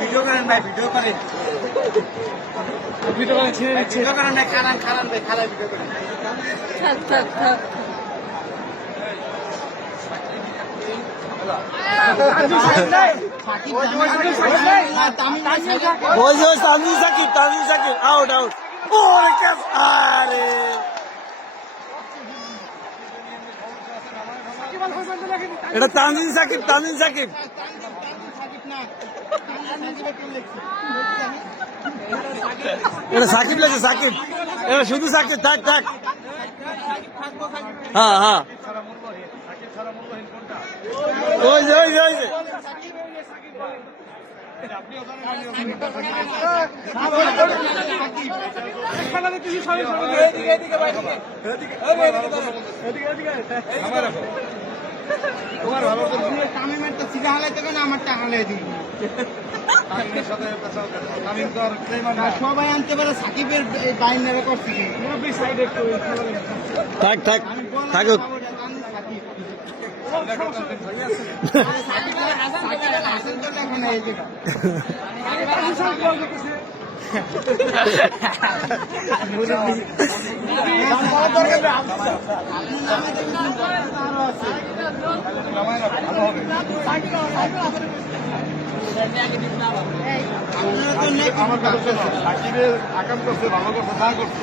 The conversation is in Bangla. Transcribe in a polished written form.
ভিডিও করেন ভাই, ভিডিও করেন, ভিডিও করেন না, খারান খারান ভাই, খারাপ ভিডিও করেন। Tanzid Shakib out out. ওরে ক্যাচ! আরে এটা তানজিদ সাকিব এটা সাকিব লেগেছে, সাকিব, এটা শুধু সাকিব। থাক থাক, হ্যাঁ হ্যাঁ, ওই যে ওই যে ওই যে সবাই আনতে পারে, সাকিবের বাইরে করছি। থাক থাক থাকুক। আমার সাকিবের আকাম করছে, ভালো করছে, যা করছে